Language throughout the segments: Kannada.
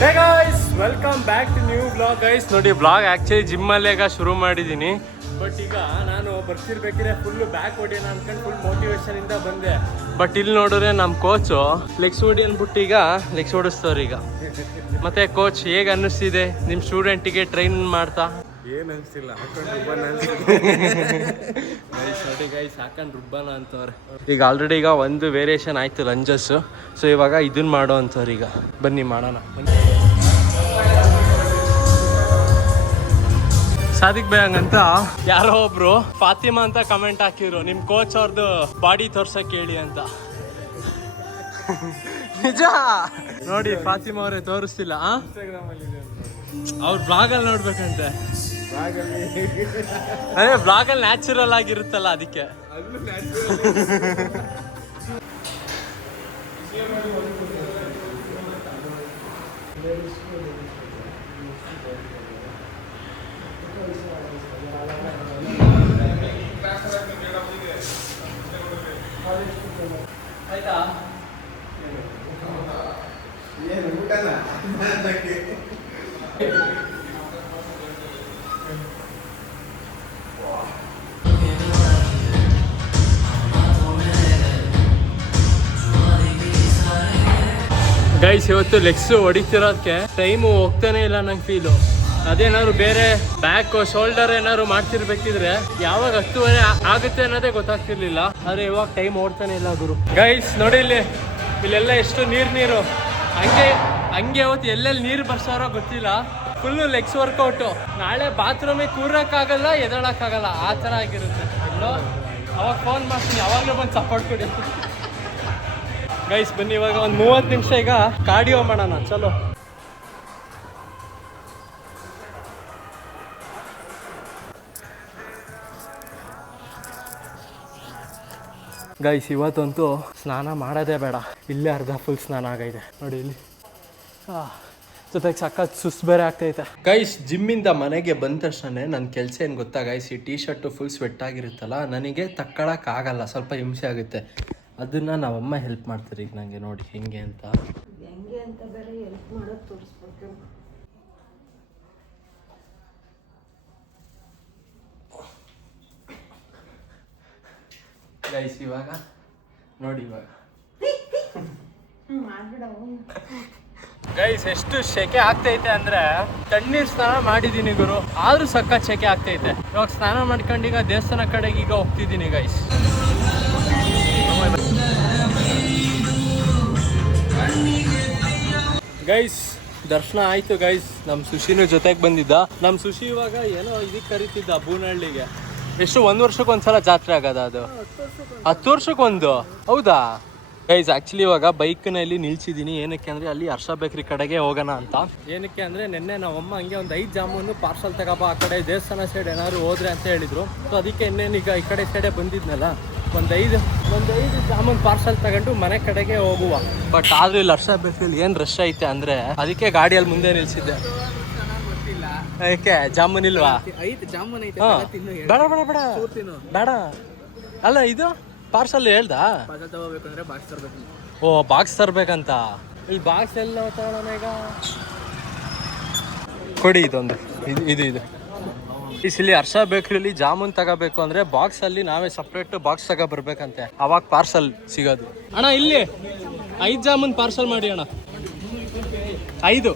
Hey guys welcome back to new blog guys. ನೋಡಿ ಬ್ಲಾಗ್ ಆ್ಯಕ್ಚುಲಿ ಜಿಮ್ಮಲ್ಲೇ ಈಗ ಶುರು ಮಾಡಿದ್ದೀನಿ. ಬಟ್ ಈಗ ನಾನು ಬರ್ತಿರ್ಬೇಕಿದ್ರೆ ಫುಲ್ಲು ಬ್ಯಾಕ್ ಹೊಡಿಯೋಣ ಅನ್ಕೊಂಡು ಫುಲ್ ಮೋಟಿವೇಶನಿಂದ ಬಂದೆ. ಬಟ್ ಇಲ್ಲಿ ನೋಡಿದ್ರೆ ನಮ್ಮ ಕೋಚು ಲೆಗ್ಸ್ ಹೊಡಿ ಅಂದ್ಬಿಟ್ಟು ಈಗ ಲೆಗ್ಸ್ ಹೊಡಿಸ್ತವ್ರು ಈಗ. ಮತ್ತೆ ಕೋಚ್ ಹೇಗೆ ಅನ್ನಿಸ್ತಿದೆ ನಿಮ್ಮ ಸ್ಟೂಡೆಂಟಿಗೆ ಟ್ರೈನ್ ಮಾಡ್ತಾ? ಏನು ಅನಿಸ್ತಿಲ್ಲ, ಗೈಸ್ ಹಾಕೊಂಡು ರುಬ್ಬಾನ ಅಂತವ್ರೆ. ಈಗ ಆಲ್ರೆಡಿ ಈಗ ಒಂದು ವೇರಿಯೇಷನ್ ಆಯ್ತು ಲಂಜಸ್. ಸೊ ಇವಾಗ ಇದನ್ನ ಮಾಡೋ ಅಂತವ್ರು. ಈಗ ಬನ್ನಿ ಮಾಡೋಣ. ಸಾದಿಕ್ ಬೇಗಂಗ್ ಅಂತ ಯಾರೋ ಒಬ್ರು ಫಾತಿಮಾ ಅಂತ ಕಮೆಂಟ್ ಹಾಕಿದ್ರು, ನಿಮ್ ಕೋಚ್ ಅವ್ರದ್ದು ಬಾಡಿ ತೋರ್ಸಕ್ ಹೇಳಿ ಅಂತ. ನಿಜ ನೋಡಿ ಫಾತಿಮಾ ಅವರೇ ತೋರಿಸ್ತಿಲ್ಲ. ಅವ್ರ ಬ್ಲಾಗ್ ಅಲ್ಲಿ ನೋಡ್ಬೇಕಂತೆ. ಅದೇ ಬ್ಲಾಗ್ ಅಲ್ಲಿ ನ್ಯಾಚುರಲ್ ಆಗಿರುತ್ತಲ್ಲ ಅದಕ್ಕೆ. ಆಯ್ತಾ ಗೈಸ್, ಇವತ್ತು ಲೆಗ್ಸ್ ಹೊಡಿತಿರೋದಕ್ಕೆ ಟೈಮು ಹೋಗ್ತಾನೆ ಇಲ್ಲ ನಂಗೆ ಫೀಲು. ಅದೇನಾದ್ರು ಬೇರೆ ಬ್ಯಾಕ್ ಶೋಲ್ಡರ್ ಏನಾದ್ರು ಮಾಡ್ತಿರ್ಬೇಕಿದ್ರೆ ಯಾವಾಗ 10:30 ಆಗುತ್ತೆ ಅನ್ನೋದೇ ಗೊತ್ತಾಗ್ತಿರ್ಲಿಲ್ಲ. ಆದ್ರೆ ಇವಾಗ ಟೈಮ್ ಓಡ್ತಾನೆ ಇಲ್ಲ ಗುರು. ಗೈಸ್ ನೋಡಿ ಇಲ್ಲೆಲ್ಲ ಎಷ್ಟು ನೀರು ಹಂಗೆ ಅವತ್ತು ಎಲ್ಲೆಲ್ಲಿ ನೀರು ಬರ್ಸೋರೋ ಗೊತ್ತಿಲ್ಲ. Full legs workout. ನಾಳೆ ಬಾತ್ರೂಮಿಗೆ ಕೂರಕ್ಕಾಗಲ್ಲ, ಎದಳಕ್ಕಾಗಲ್ಲ, ಆ ಥರ ಆಗಿರುತ್ತೆ. ಅವಾಗ ಫೋನ್ ಮಾಡ್ತೀನಿ, ಯಾವಾಗಲೂ ಬಂದು ಸಪೋರ್ಟ್ ಕೊಡಿ. ಗೈಸ್ ಬನ್ನಿ ಇವಾಗ ಒಂದು 30 ನಿಮಿಷ ಈಗ ಕಾರ್ಡಿಯೋ ಮಾಡೋಣ. ಚಲೋ ಗೈಸ್, ಇವತ್ತಂತೂ ಸ್ನಾನ ಮಾಡೋದೇ ಬೇಡ. ಇಲ್ಲೇ ಅರ್ಧ ಫುಲ್ ಸ್ನಾನ ಆಗೈತೆ ನೋಡಿ ಇಲ್ಲಿ. ಜೊತೆಗೆ ಸಖತ್ ಸುಸ್ತು ಬೇರೆ ಆಗ್ತೈತೆ. ಗೈಸ್, ಜಿಮ್ಮಿಂದ ಮನೆಗೆ ಬಂದ ತಕ್ಷಣ ನನ್ನ ಕೆಲಸ ಏನು ಗೊತ್ತಾ ಗೈಸ್, ಈ ಟೀ ಶರ್ಟು ಫುಲ್ ಸ್ವೆಟ್ ಆಗಿರುತ್ತಲ್ಲ, ನನಗೆ ತಕ್ಕೊಳಕ್ಕಾಗಲ್ಲ, ಸ್ವಲ್ಪ ಹಿಂಸೆ ಆಗುತ್ತೆ. ಅದನ್ನು ನಾವಮ್ಮ ಹೆಲ್ಪ್ ಮಾಡ್ತಾರೆ ಈಗ ನನಗೆ. ನೋಡಿ ಹೆಂಗೆ ಅಂತ ಬೇರೆ ಹೆಲ್ಪ್ ಮಾಡೋದು ತೋರಿಸ್ಬೇಕು. ಗೈಸ್ ಇವಾಗ ನೋಡಿ ಗೈಸ್ ಎಷ್ಟು ಸೆಕೆ ಆಗ್ತೈತೆ ಅಂದ್ರೆ ತಣ್ಣೀರ್ ಸ್ನಾನ ಮಾಡಿದೀನಿ ಗುರು, ಆದ್ರೂ ಸಖತ್ ಸೆಕೆ ಆಗ್ತೈತೆ. ಇವಾಗ ಸ್ನಾನ ಮಾಡ್ಕೊಂಡು ಈಗ ದೇವಸ್ಥಾನ ಕಡೆಗೆ ಈಗ ಹೋಗ್ತಿದ್ದೀನಿ ಗೈಸ್. ಗೈಸ್ ದರ್ಶನ ಆಯ್ತು ಗೈಸ್. ನಮ್ಮ ಸುಶಿನೂ ಜೊತೆಗೆ ಬಂದಿದ್ದ. ನಮ್ಮ ಸುಶಿ ಇವಾಗ ಏನೋ ಇದಕ್ಕೆ ಕರಿತಿದ್ದ ಬೂನಹಳ್ಳಿಗೆ. ಎಷ್ಟು 1 ವರ್ಷಕ್ಕೊಂದ್ಸಲ ಜಾತ್ರೆ ಆಗೋದ ಅದು? 10 ವರ್ಷಕ್ಕೊಂದು? ಹೌದಾ ಗೈಸ್, ಆ್ಯಕ್ಚುಲಿ ಇವಾಗ ಬೈಕ್ನಲ್ಲಿ ನಿಲ್ಸಿದ್ದೀನಿ. ಏನಕ್ಕೆ ಅಂದರೆ ಅಲ್ಲಿ ಹರ್ಷ ಬೇಕ್ರಿ ಕಡೆಗೆ ಹೋಗೋಣ ಅಂತ. ಏನಕ್ಕೆ ಅಂದರೆ ನಿನ್ನೆ ನಾವಮ್ಮ ಹಂಗೆ ಒಂದು 5 ಜಾಮೂನು ಪಾರ್ಸಲ್ ತಗೋಬ ಆ ಕಡೆ ದೇವಸ್ಥಾನ ಸೈಡ್ ಏನಾದ್ರು ಹೋದ್ರೆ ಅಂತ ಹೇಳಿದ್ರು. ಸೊ ಅದಕ್ಕೆ ಇನ್ನೇನೀಗ ಈ ಕಡೆ ಸೈಡೇ ಬಂದಿದ್ನಲ್ಲ, ಒಂದು 5 ಜಾಮೂನ್ ಪಾರ್ಸಲ್ ತಗೊಂಡು ಮನೆ ಕಡೆಗೆ ಹೋಗುವ. ಬಟ್ ಆದ್ರೆ ಇಲ್ಲಿ ಹರ್ಷ ಬೇಕ್ರಿಲಿ ಏನು ರಶ್ ಐತೆ ಅಂದರೆ ಅದಕ್ಕೆ ಗಾಡಿಯಲ್ಲಿ ಮುಂದೆ ನಿಲ್ಸಿದ್ದೆ. ಏಕೆ ಜಾಮೂನ್ ಇಲ್ವಾ? ಬೇಡ ಬೇಡ ಬೇಡ ಬೇಡ ಅಲ್ಲ, ಇದು ಪಾರ್ಸಲ್ ಹೇಳ್ದ. ಓ ಬಾಕ್ಸ್ ತರ್ಬೇಕಂತ. ಇಲ್ಲಿ ಬಾಕ್ಸ್ ಎಲ್ಲ ತಗೊಳ್ಳೋಣ ಈಗ. ಕೊಡಿ ಇದೊಂದು, ಇದು ಇಲ್ಲಿ ಹರ್ಷ ಬೇಕ್ರಿಲಿ ಜಾಮೂನ್ ತಗೋಬೇಕು ಅಂದ್ರೆ ಬಾಕ್ಸ್ ಅಲ್ಲಿ ನಾವೇ ಸಪ್ರೇಟ್ ಬಾಕ್ಸ್ ತಗೋ ಬರ್ಬೇಕಂತೆ, ಅವಾಗ ಪಾರ್ಸಲ್ ಸಿಗೋದು. ಅಣ್ಣ ಇಲ್ಲಿ 5 ಜಾಮೂನ್ ಪಾರ್ಸಲ್ ಮಾಡಿ ಅಣ್ಣ. 5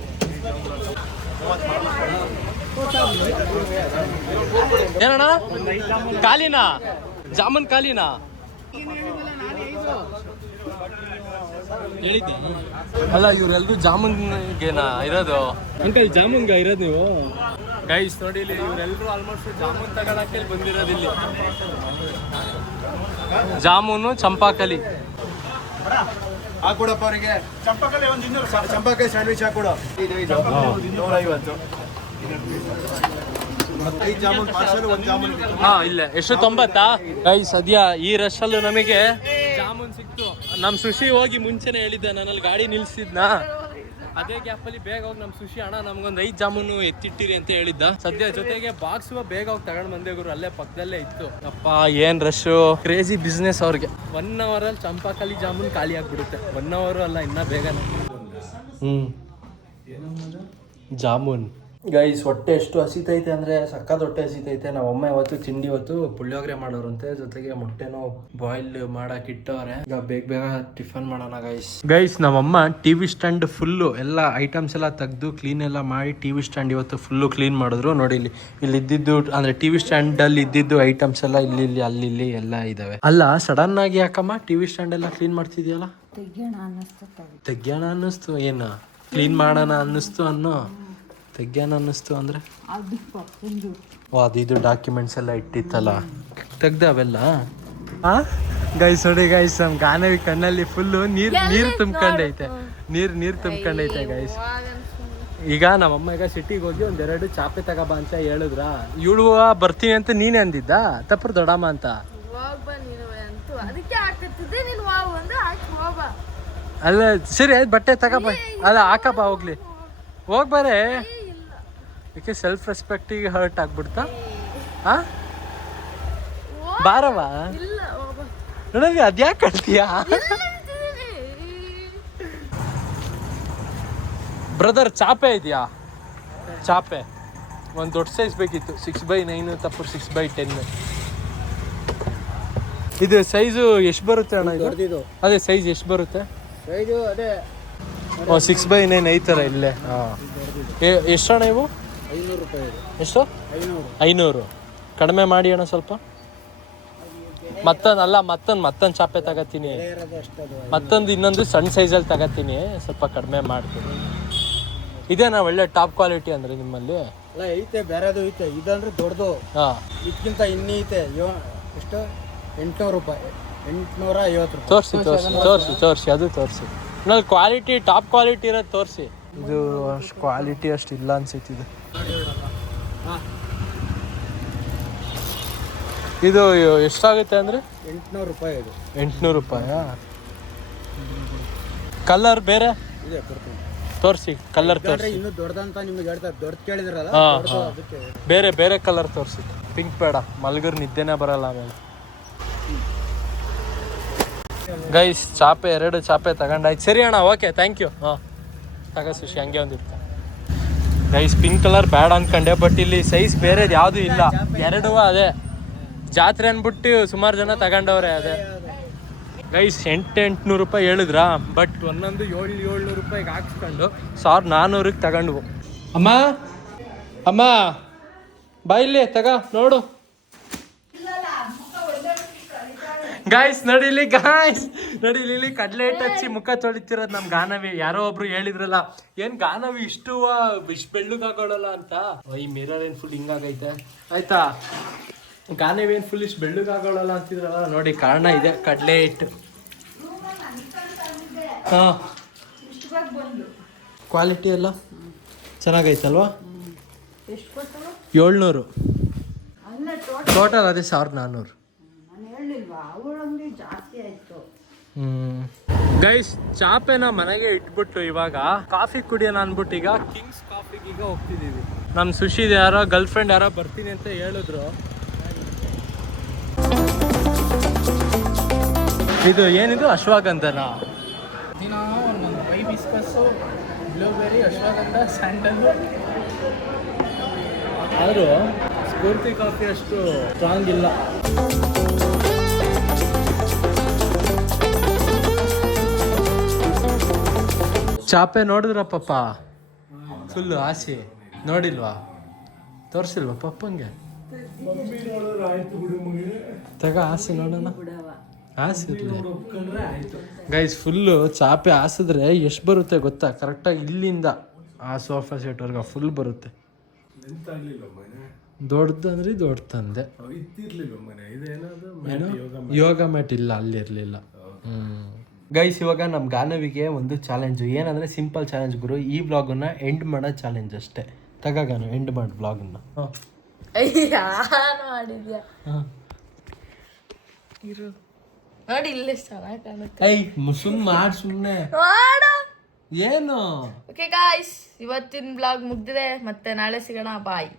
ಏನಣ್ಣ? ಖಾಲಿನಾ ಜಾಮೂನ್? ಖಾಲಿನಾ ಹೇಳಿದ್ದೆ ಅಲ್ಲ, ಇವರೆಲ್ಲರೂ ಜಾಮೂನ್ಗೆನಾ ಇರೋದು? ಅಂಕಲ್ ಜಾಮೂನ್ಗ ಇರೋದು ನೀವು? ಗೈಸ್ ನೋಡಿ ಇಲ್ಲಿ ಇವರೆಲ್ಲರೂ ಆಲ್ಮೋಸ್ಟ್ ಜಾಮೂನ್ ತಗೊಳಕ್ಕೆ ಬಂದಿರೋದು. ಇಲ್ಲಿ ಜಾಮೂನು ಚಂಪಾಕಲಿ ಹಾಕೊಡಪ್ಪ ಅವರಿಗೆ. ಚಂಪಾಕಲಿ ಒಂದು 200, ಚಂಪಾಕಾಯಿ ಸ್ಯಾಂಡ್ವಿಚ್ ಹಾಕೊಡು. ಇದು 150. 5 ಜಾಮೂನ್ ಪಾರ್ಸಲ್, 1 ಜಾಮೂನ್. ಇಲ್ಲ ಎಷ್ಟು 90? ಗೈಸ್ ಸದ್ಯ ಈ ರಶ್ ಅಲ್ಲೂ ನಮಗೆ ಜಾಮೂನ್ ಸಿಕ್ತು. ನಮ್ ಸುಶಿ ಹೋಗಿ ಮುಂಚೆನೆ ಹೇಳಿದ್ದೆ, ನಾನಲ್ಲಿ ಗಾಡಿ ನಿಲ್ಸಿದ್ನಾ, ಅದೇ ಗ್ಯಾಪಲ್ಲಿ ಬೇಗ ಹೋಗಿ ನಮ್ಮ ಸುಶಿ ಅಣ್ಣ ನಮ್ಗೊಂದು 5 ಜಾಮೂನು ಎತ್ತಿಟ್ಟಿರಿ ಅಂತ ಹೇಳಿದ್ದ. ಸದ್ಯ ಜೊತೆಗೆ ಬಾಕ್ಸ್ ಬೇಗ ಹೋಗಿ ತಗೊಂಡ್ ಬಂದೆ ಗುರು, ಅಲ್ಲೇ ಪಕ್ಕದಲ್ಲೇ ಇತ್ತು. ಅಪ್ಪ ಏನ್ ರಶ್, ಕ್ರೇಜಿ ಬಿಸ್ನೆಸ್ ಅವ್ರಿಗೆ. 1 ಅವರಲ್ಲಿ ಚಂಪಾಕಲಿ ಜಾಮೂನ್ ಖಾಲಿ ಆಗ್ಬಿಡುತ್ತೆ. 1 ಅವರ್ ಅಲ್ಲ, ಇನ್ನ ಬೇಗನೆ. ಜಾಮೂನ್. ಗೈಸ್ ಹೊಟ್ಟೆ ಎಷ್ಟು ಹಸಿತೈತೆ ಅಂದರೆ ಸಕ್ಕತ್ ಹೊಟ್ಟೆ ಹಸಿತೈತೆ. ನಾವು ಅಮ್ಮ ಇವತ್ತು ತಿಂಡಿ ಇವತ್ತು ಪುಳಿಯೋಗರೆ ಮಾಡೋರಂತೆ, ಜೊತೆಗೆ ಮೊಟ್ಟೆನೂ ಬಾಯ್ಲ್ ಮಾಡಕ್ಕೆ ಇಟ್ಟವ್ರೆ. ಈಗ ಬೇಗ ಟಿಫನ್ ಮಾಡೋಣ ಗೈಸ್. ನಮ್ಮಮ್ಮ ಟಿವಿ ಸ್ಟ್ಯಾಂಡ್ ಫುಲ್ಲು ಎಲ್ಲ ಐಟಮ್ಸ್ ಎಲ್ಲ ತೆಗೆದು ಕ್ಲೀನ್ ಎಲ್ಲ ಮಾಡಿ ಟಿವಿ ಸ್ಟ್ಯಾಂಡ್ ಇವತ್ತು ಫುಲ್ಲು ಕ್ಲೀನ್ ಮಾಡಿದ್ರು. ನೋಡಿ ಇಲ್ಲಿ ಇದ್ದಿದ್ದು ಅಂದರೆ ಟಿವಿ ಸ್ಟ್ಯಾಂಡ್ ಅಲ್ಲಿ ಇದ್ದಿದ್ದು ಐಟಮ್ಸ್ ಎಲ್ಲ ಇಲ್ಲಿ ಅಲ್ಲಿ ಎಲ್ಲ ಇದಾವೆ. ಅಲ್ಲ ಸಡನ್ ಆಗಿ ಯಾಕಮ್ಮ ಟಿವಿ ಸ್ಟ್ಯಾಂಡ್ ಎಲ್ಲ ಕ್ಲೀನ್ ಮಾಡ್ತಿದ್ಯಲ್ಲ? ತೆಗ್ಯೋಣ ಅನ್ನಿಸ್ತು. ಏನು ಕ್ಲೀನ್ ಮಾಡೋಣ ಅನ್ನಿಸ್ತು ತೆಗ್ಯೋಣ ಅನ್ನಿಸ್ತು ಅಂದರೆ ಅದು ಡಾಕ್ಯುಮೆಂಟ್ಸ್ ಎಲ್ಲ ಇಟ್ಟಿತ್ತಲ್ಲ ತೆಗ್ದ ಅವೆಲ್ಲ. ಗೈಸ್ ನೋಡಿ ಗೈಸ್, ನಮ್ ಗಾನವಿ ಕಣ್ಣಲ್ಲಿ ಫುಲ್ಲು ನೀರು ತುಂಬ್ಕೊಂಡೈತೆ. ನೀರು ತುಂಬ್ಕೊಂಡೈತೆ ಗೈಸ್. ಈಗ ನಮ್ಮಮ್ಮ ಈಗ ಸಿಟಿಗೆ ಹೋಗಿ ಒಂದೆರಡು ಚಾಪೆ ತಗೋಬ ಅಂತ ಹೇಳಿದ್ರ. ಇವಳು ಬರ್ತೀನಿ ಅಂತ ನೀನೇ ಅಂದಿದ್ದ ತಪ್ಪು ದೊಡ್ಡಮ್ಮ ಅಂತ. ಅಲ್ಲ ಸರಿ ಆಯ್ತು, ಬಟ್ಟೆ ತಗೋಬ. ಅಲ್ಲ ಹಾಕಪ್ಪ ಹೋಗ್ಲಿ, ಹೋಗ್ಬಾರೆ. ಯಾಕೆ ಸೆಲ್ಫ್ ರೆಸ್ಪೆಕ್ಟಿಗೆ ಹರ್ಟ್ ಆಗ್ಬಿಡ್ತಾ? ಬಾರವ ನನಗೆ ಅದ್ಯಾಕೆ ಕಟ್ತೀಯಾ? ಬ್ರದರ್ ಚಾಪೆ ಇದೆಯಾ? ಚಾಪೆ ಒಂದು ದೊಡ್ಡ ಸೈಜ್ ಬೇಕಿತ್ತು. 6x9 ತಪ್ಪು 6x10. ಇದು ಸೈಜು ಎಷ್ಟು ಬರುತ್ತೆ ಅಣ್ಣ? ಇದು ಅದೇ ಸೈಜ್ ಎಷ್ಟು ಬರುತ್ತೆ? ಸೈಜು ಅದೇ 6x9 ಐತಲ್ಲ ಇಲ್ಲೇ. ಎಷ್ಟು ಅಣ್ಣ ಇವು? 500 ರೂಪಾಯಿ. ಎಷ್ಟು? 500. ಕಡಿಮೆ ಮಾಡಿ ಅಣ್ಣ ಸ್ವಲ್ಪ. ಮತ್ತೊಂದು ಚಾಪೆ ತಗೋತೀನಿ. ಇನ್ನೊಂದು ಸಣ್ಣ ಸೈಜಲ್ಲಿ ತಗೋತೀನಿ, ಸ್ವಲ್ಪ ಕಡಿಮೆ ಮಾಡ್ತೀನಿ. ಇದೇನಾ ಒಳ್ಳೆ ಟಾಪ್ ಕ್ವಾಲಿಟಿ ಅಂದ್ರೆ ನಿಮ್ಮಲ್ಲಿ? ಅಲ್ಲ ಐತೆ, ಬೇರೆದು ಐತೆ. ಇದಂದ್ರೆ ದೊಡ್ಡದು. ಇದಕ್ಕಿಂತ ಇನ್ನೂ ಐತೆ. ಎಷ್ಟು? 800 ರೂಪಾಯಿ. 850 ರೂಪಾಯಿ. ತೋರಿಸಿ ಅದು ತೋರಿಸಿ. ನೋಡಿ ಕ್ವಾಲಿಟಿ, ಟಾಪ್ ಕ್ವಾಲಿಟಿ ಇರೋದು ತೋರಿಸಿ. ಇದು ಅಷ್ಟು ಕ್ವಾಲಿಟಿ ಅಷ್ಟು ಇಲ್ಲ ಅನ್ಸೈತಿದೆ. ಇದು ಎಷ್ಟಾಗುತ್ತೆ ಅಂದರೆ? 800 ರೂಪಾಯಿ. ಇದು 800 ರೂಪಾಯಾ? ಕಲರ್ ಬೇರೆ ಇದೆ, ಕೊಡ್ತೀನಿ. ತೋರಿಸಿ ಕಲರ್ ತೋರಿಸಿ. ಇನ್ನೂ ದೊಡ್ಡದಂತ ನಿಮ್ಗೆ ಹೇಳ್ತಾರೆ, ದೊಡ್ಡ ಕೇಳಿದ್ರಲ್ಲ. ಬೇರೆ ಕಲರ್ ತೋರಿಸಿ. ಪಿಂಕ್ ಬೇಡ, ಮಲ್ಗರ್ ನಿದ್ದೆನೇ ಬರಲ್ಲ ಆಮೇಲೆ. ಗೈಸ್ ಎರಡು ಚಾಪೆ ತಗೊಂಡಾಯ್ತು. ಸರಿ ಅಣ್ಣ, ಓಕೆ, ಥ್ಯಾಂಕ್ ಯು. ತಗೋ ಸುಶಿ, ಹಂಗೆ ಒಂದಿರ್ತ. ಗೈಸ್ ಪಿಂಕ್ ಕಲರ್ ಬೇಡ ಅನ್ಕೊಂಡೆ, ಬಟ್ ಇಲ್ಲಿ ಸೈಜ್ ಬೇರೆದು ಯಾವುದೂ ಇಲ್ಲ. ಎರಡೂ ಅದೇ ಜಾತ್ರೆ ಅಂದ್ಬಿಟ್ಟು ಸುಮಾರು ಜನ ತಗೊಂಡವ್ರೆ. ಅದೇ ಗೈಸ್ 800 ರೂಪಾಯಿ ಹೇಳಿದ್ರಾ, ಬಟ್ ಒಂದೊಂದು 700 ರೂಪಾಯಿಗೆ ಹಾಕ್ಸ್ಕೊಂಡು 1400ಕ್ಕೆ ತಗೊಂಡ್ವು. ಅಮ್ಮ ಬಾಯಿಲಿ ತಗ ನೋಡು. ಗಾಯ್ಸ್ ನಡೀಲಿ ಕಡ್ಲೆ ಹಿಟ್ಟು ಹಚ್ಚಿ ಮುಖ ತೊಳಿತಿರೋದು ನಮ್ಮ ಗಾನವಿ. ಯಾರೋ ಒಬ್ರು ಹೇಳಿದ್ರಲ್ಲ, ಏನ್ ಗಾನವಿ ಇಷ್ಟು ಬೆಳ್ಳಗಾಗೋಳಲ್ಲ ಅಂತ. ಈ ಮಿರರ್ ಏನ್ ಫುಲ್ ಹಿಂಗಾಗೈತೆ ಆಯ್ತಾ? ಗಾನವಿ ಏನ್ ಫುಲ್ ಇಷ್ಟು ಬೆಳ್ಳಗಾಗೋಳಲ್ಲ ಅಂತಿದ್ರಲ್ಲ, ನೋಡಿ ಕಾರಣ ಇದೆ, ಕಡ್ಲೆ ಹಿಟ್ಟು. ಕ್ವಾಲಿಟಿ ಎಲ್ಲ ಚೆನ್ನಾಗೈತಲ್ವಾ? 700 ಟೋಟಲ್, ಅದೇ 1400. ಗೈಸ್ ಚಾಪೆನ ಮನೆಗೆ ಇಟ್ಬಿಟ್ಟು ಇವಾಗ ಕಾಫಿ ಕುಡಿಯೋಣ ಅನ್ಬಿಟ್ಟು ಈಗ ಕಿಂಗ್ಸ್ ಕಾಫಿಗೆ ಈಗ ಹೋಗ್ತಿದೀವಿ. ನಮ್ ಸುಶಿದ್ ಯಾರೋ ಗರ್ಲ್ ಫ್ರೆಂಡ್ ಯಾರೋ ಬರ್ತೀನಿ ಅಂತ ಹೇಳಿದ್ರು. ಇದು ಏನಿದು ಅಶ್ವಗಂಧನ? Hibiscus, blueberry, ashwagandha, sandal. ಆದರೂ ಸ್ಫೂರ್ತಿ ಕಾಫಿ ಅಷ್ಟು ಸ್ಟ್ರಾಂಗ್ ಇಲ್ಲ. ಚಾಪೆ ನೋಡಿದ್ರ ಪಪ್ಪ? ಫುಲ್ಲು ಆಸೆ ನೋಡಿಲ್ವಾ? ತೋರಿಸಿಲ್ವಾ ಪಪ್ಪಂಗೆ? ತಗ ಆಸೆ ನೋಡೋಣ. ಆಸೆ ಇರಲಿ ಗೈಸ್. ಫುಲ್ಲು ಚಾಪೆ ಹಾಸಿದ್ರೆ ಎಷ್ಟು ಬರುತ್ತೆ ಗೊತ್ತಾ? ಕರೆಕ್ಟಾಗಿ ಇಲ್ಲಿಂದ ಆ ಸೋಫಾ ಸೆಟ್ವರ್ಗೆ ಫುಲ್ ಬರುತ್ತೆ. ದೊಡ್ಡದಂದ್ರೆ ದೊಡ್ಡ ತಂದೆ. ಯೋಗ ಮ್ಯಾಟ್ ಇಲ್ಲ, ಅಲ್ಲಿ ಇರಲಿಲ್ಲ. ಗೈಸ್ ಇವಾಗ ನಮ್ಮ ಗಾನವಿಗೆ ಒಂದು ಚಾಲೆಂಜು. ಏನಂದರೆ ಸಿಂಪಲ್ ಚಾಲೆಂಜ್ ಗುರು. ಈ ವ್ಲಾಗನ್ನು ಎಂಡ್ ಮಾಡೋ ಚಾಲೆಂಜ್ ಅಷ್ಟೇ. ತಗಾನು ಎಂಡ್ ಮಾಡಿ ವ್ಲಾಗನ್ನು. ನೋಡಿ ಇಲ್ಲಿ ಚೆನ್ನಾಗಿ ಕಾಣುತ್ತೆ. ಸುಮ್ಮನೆ ಏನು? ಓಕೆ ಗಾಯ್ಸ್, ಇವತ್ತಿನ ಬ್ಲಾಗ್ ಮುಗ್ದಿದೆ. ಮತ್ತೆ ನಾಳೆ ಸಿಗೋಣ. ಬಾಯ್.